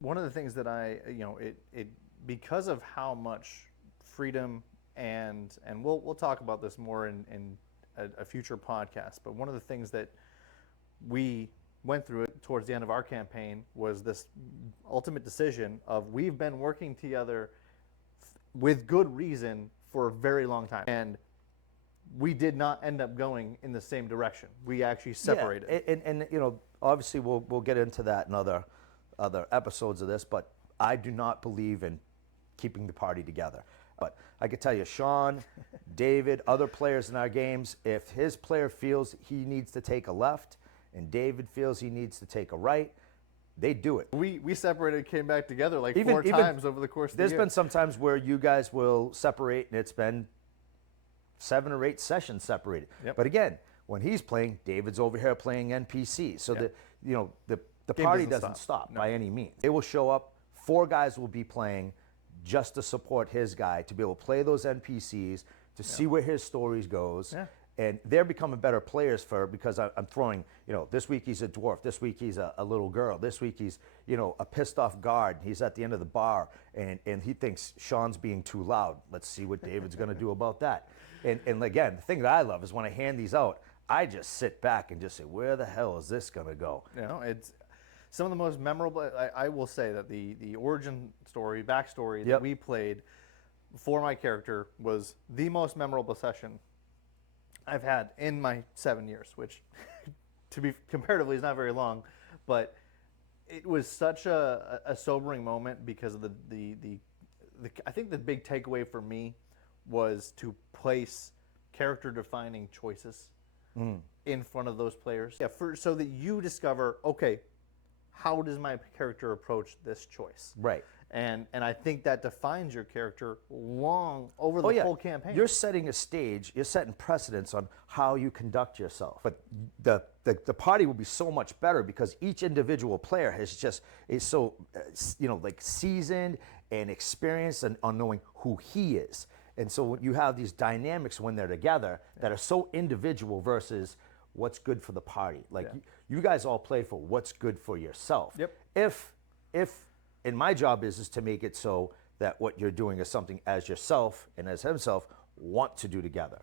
One of the things that it because of how much freedom and we'll talk about this more in a future podcast. But one of the things that we went through it towards the end of our campaign was this ultimate decision of we've been working together with good reason for a very long time, and we did not end up going in the same direction. We actually separated. Yeah, and obviously we'll get into that in other episodes of this, but I do not believe in keeping the party together. But I can tell you, Sean, David, other players in our games, if his player feels he needs to take a left and David feels he needs to take a right, they do it. We separated, came back together like four times over the course of the year. There's been some times where you guys will separate and it's been 7 or 8 sessions separated. Yep. But again, when he's playing, David's over here playing NPC. So yep. the party doesn't stop by any means. They will show up. 4 guys will be playing just to support his guy, to be able to play those NPCs, to see where his stories goes. Yeah. And they're becoming better players because I'm throwing, this week he's a dwarf, this week he's a little girl, this week he's, a pissed off guard. He's at the end of the bar and he thinks Sean's being too loud. Let's see what David's going to do about that. And again, the thing that I love is when I hand these out, I just sit back and just say, where the hell is this going to go? It's some of the most memorable. I will say that the origin story, backstory that we played for my character was the most memorable session I've had in my 7 years, which to be comparatively is not very long, but it was such a sobering moment because of the I think the big takeaway for me was to place character defining choices in front of those players. Yeah, so that you discover, okay, how does my character approach this choice? Right. And I think that defines your character long over the whole campaign. You're setting a stage, you're setting precedents on how you conduct yourself. But the party will be so much better because each individual player is so seasoned and experienced on knowing who he is. And so you have these dynamics when they're together that are so individual versus what's good for the party. You guys all play for what's good for yourself. Yep. And my job is to make it so that what you're doing is something as yourself and as himself want to do together.